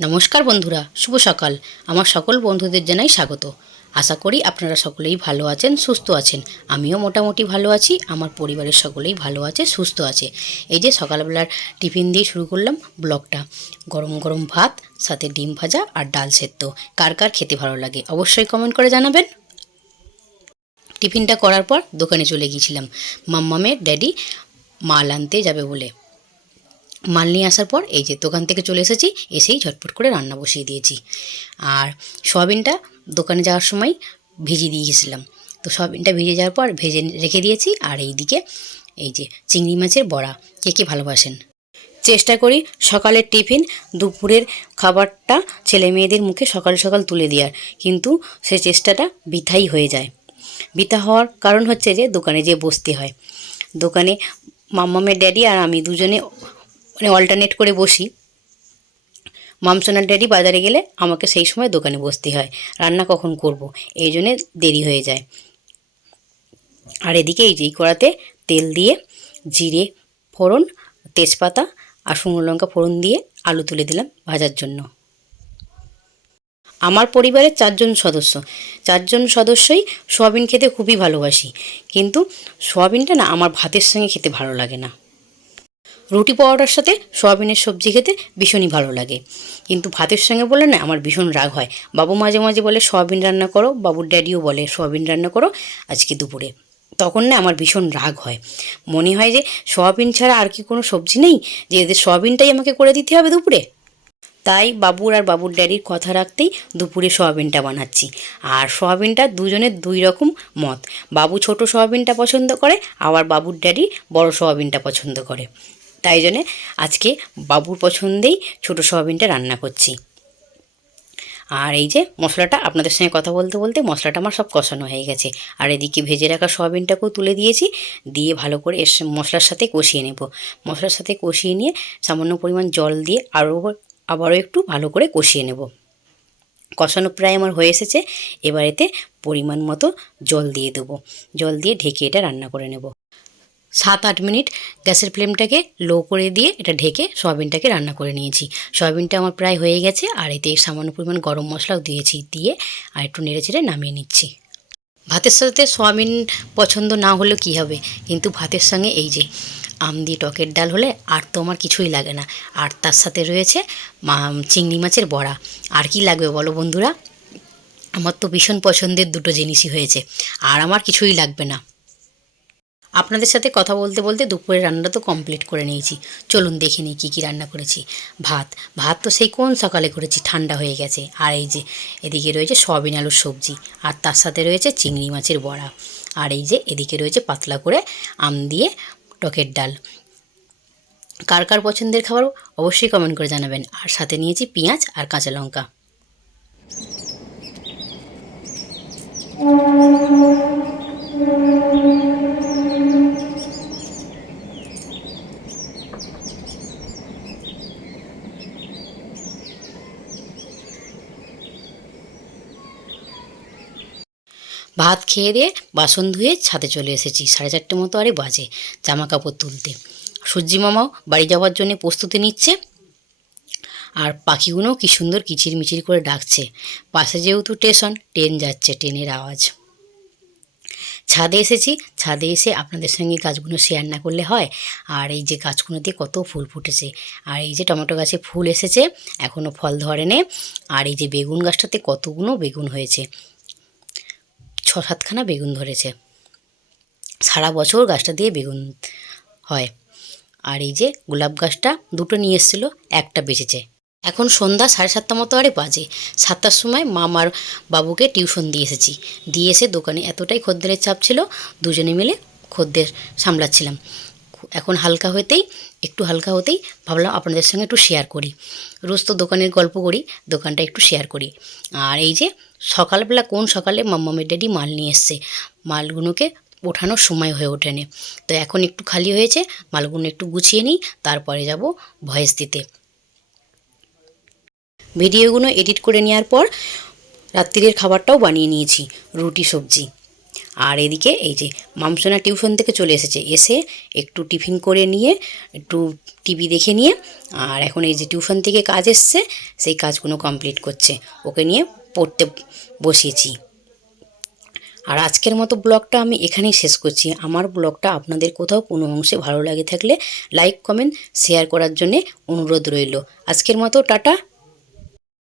নমস্কার বন্ধুরা, শুভ সকাল। আমার সকল বন্ধুদের জানাই স্বাগত। আশা করি আপনারা সকলেই ভালো আছেন, সুস্থ আছেন। আমিও মোটামুটি ভালো আছি, আমার পরিবারের সকলেই ভালো আছে, সুস্থ আছে। এই যে সকালবেলার টিফিন দিয়ে শুরু করলাম ব্লগটা। গরম গরম ভাত, সাথে ডিম ভাজা আর ডাল সেদ্ধ। কার কার খেতে ভালো লাগে অবশ্যই কমেন্ট করে জানাবেন। টিফিনটা করার পর দোকানে চলে গিয়েছিলাম মাম্মামের ড্যাডি মাল আনতে যাবে বলে। মাল নিয়ে আসার পর এই যে দোকান থেকে চলে এসেছি, এসেই ঝটপট করে রান্না বসিয়ে দিয়েছি। আর সয়াবিনটা দোকানে যাওয়ার সময় ভিজিয়ে দিয়ে গেছিলাম, তো সয়াবিনটা ভিজে যাওয়ার পর ভেজে রেখে দিয়েছি। আর এই দিকে এই যে চিংড়ি মাছের বড়া, কে কে ভালোবাসেন। চেষ্টা করি সকালের টিফিন দুপুরের খাবারটা ছেলে মেয়েদের মুখে সকাল সকাল তুলে দেওয়ার, কিন্তু সে চেষ্টাটা বৃথাই হয়ে যায়। বৃথা হওয়ার কারণ হচ্ছে যে দোকানে যেয়ে বসতে হয়। দোকানে মাম্মামের ড্যাডি আর আমি দুজনে অল্টারনেট করে বসি। মামসোনার ড্যাডি বাজারে গেলে আমাকে সেই সময় দোকানে বসতে হয়, রান্না কখন করব, এই জন্যে দেরি হয়ে যায়। আর এদিকে এই যে কড়াতে তেল দিয়ে জিরে ফোড়ন, তেজপাতা আর শুকনো লঙ্কা ফোড়ন দিয়ে আলু তুলে দিলাম ভাজার জন্য। আমার পরিবারের চারজন সদস্যই সোয়াবিন খেতে খুবই ভালোবাসি, কিন্তু সোয়াবিনটা না আমার ভাতের সঙ্গে খেতে ভালো লাগে না। রুটি পরোটার সাথে সোয়াবিনের সবজি খেতে ভীষণই ভালো লাগে, কিন্তু ভাতের সঙ্গে বলে না আমার ভীষণ রাগ হয়। বাবু মাঝে মাঝে বলে সোয়াবিন রান্না করো, বাবুর ড্যাডিও বলে সোয়াবিন রান্না করো আজকে দুপুরে। তখন না আমার ভীষণ রাগ হয়, মনে হয় যে সোয়াবিন ছাড়া আর কি কোনো সবজি নেই, যে এদের সোয়াবিনটাই আমাকে করে দিতে হবে দুপুরে। তাই বাবুর আর বাবুর ড্যাডির কথা রাখতেই দুপুরে সোয়াবিনটা বানাচ্ছি। আর সোয়াবিনটা দুজনের দুই রকম মত। বাবু ছোট সোয়াবিনটা পছন্দ করে, আবার বাবুর ড্যাডি বড় সোয়াবিনটা পছন্দ করে। তাই জন্যে আজকে বাবুর পছন্দেই ছোট সোয়াবিনটা রান্না করছি। আর এই যে মশলাটা, আপনাদের সঙ্গে কথা বলতে বলতে মশলাটা আমার সব কষানো হয়ে গেছে। আর এদিকে ভেজে রাখা সোয়াবিনটাকেও তুলে দিয়েছি, দিয়ে ভালো করে মশলার সাথে কষিয়ে নেব। মশলার সাথে কষিয়ে নিয়ে সামান্য পরিমাণ জল দিয়ে আবারও একটু ভালো করে কষিয়ে নেব। কষানো প্রায় আমার হয়ে এসেছে, এবার এতে পরিমাণ মতো জল দিয়ে দেবো। জল দিয়ে ঢেকে এটা রান্না করে নেব। 7-8 মিনিট গ্যাসের ফ্লেমটাকে লো করে দিয়ে এটা ঢেকে সয়াবিনটাকে রান্না করে নিয়েছি। সয়াবিনটা আমার প্রায় হয়ে গেছে, আর এতে সামান্য পরিমাণ গরম মশলাও দিয়েছি, দিয়ে আর একটু নেড়েচেড়ে নামিয়ে নিচ্ছি। ভাতের সাথে সয়াবিন পছন্দ না হলেও কী হবে, কিন্তু ভাতের সঙ্গে এই যে আম দিয়ে টকের ডাল হলে আর তো আমার কিছুই লাগে না। আর তার সাথে রয়েছে চিংড়ি মাছের বড়া, আর কি লাগবে বলো বন্ধুরা। আমার তো ভীষণ পছন্দের দুটো জিনিসই হয়েছে, আর আমার কিছুই লাগবে না। আপনাদের সাথে কথা বলতে বলতে দুপুরের রান্নাটা তো কমপ্লিট করে নিয়েছি। চলুন দেখে নিই কী কী রান্না করেছি। ভাত তো সেই কোন সকালে করেছি, ঠান্ডা হয়ে গেছে। আর এই যে এদিকে রয়েছে সয়াবিন আলুর সবজি, আর তার সাথে রয়েছে চিংড়ি মাছের বড়া। আর এই যে এদিকে রয়েছে পাতলা করে আম দিয়ে টকের ডাল। কার কার পছন্দের খাবার অবশ্যই কমেন্ট করে জানাবেন। আর সাথে নিয়েছি পেঁয়াজ আর কাঁচা লঙ্কা। ভাত খেয়ে দিয়ে বাসন ধুয়ে ছাদে চলে এসেছি। 4:30 মতো আরে বাজে জামা কাপড় তুলতে। সূর্যি মামাও বাড়ি যাওয়ার জন্য প্রস্তুতি নিচ্ছে, আর পাখিগুলোও কী সুন্দর কিচিরমিচির করে ডাকছে। পাশে যেহেতু স্টেশন, ট্রেন যাচ্ছে, ট্রেনের আওয়াজ। ছাদে এসেছি, ছাদে এসে আপনাদের সঙ্গে গাছগুলো শেয়ার না করলে হয়। আর এই যে গাছগুলোতে কত ফুল ফুটেছে, আর এই যে টমেটো গাছে ফুল এসেছে, এখনও ফল ধরেনি। আর এই যে বেগুন গাছটাতে কতগুলো বেগুন হয়েছে, 6-7খানা বেগুন ধরেছে। সারা বছর গাছটা দিয়ে বেগুন হয়। আর এই যে গোলাপ গাছটা দুটো নিয়ে এসেছিলো, একটা বেঁচেছে। এখন সন্ধ্যা 7:30 মতো আরে বাজে। 7টার সময় মামার বাবুকে টিউশন দিয়ে এসেছি। দিয়ে এসে দোকানে এতটাই খদ্দেরের চাপ ছিল, দুজনে মিলে খদ্দের সামলাচ্ছিলাম। এখন একটু হালকা হতেই ভাবলাম আপনাদের সঙ্গে একটু শেয়ার করি। রোজ তো দোকানের গল্প করি, দোকানটা একটু শেয়ার করি। আর এই যে সকালবেলা কোন সকালে মাম্মামের ড্যাডি মাল নিয়ে এসছে, মালগুলোকে ওঠানোর সময় হয়ে ওঠেনি। তো এখন একটু খালি হয়েছে, মালগুলো একটু গুছিয়ে নিই, তারপরে যাব ভয়েস দিতে। ভিডিওগুলো এডিট করে নেওয়ার পর রাত্রিরের খাবারটাও বানিয়ে নিয়েছি, রুটি সবজি। আর এদিকে এই যে মামসোনা টিউশন থেকে চলে এসেছে, এসে একটু টিফিন করে নিয়ে একটু টিভি দেখে নিয়ে আর এখন এই যে টিউশন থেকে কাজ এসছে সেই কাজগুলো কমপ্লিট করছে, ওকে নিয়ে পড়তে বসিয়েছি। আর আজকের মতো ব্লগটা আমি এখানেই শেষ করছি। আমার ব্লগটা আপনাদের কোথাও কোনো অংশে ভালো লাগে থাকলে লাইক কমেন্ট শেয়ার করার জন্যে অনুরোধ রইল। আজকের মতো টাটা।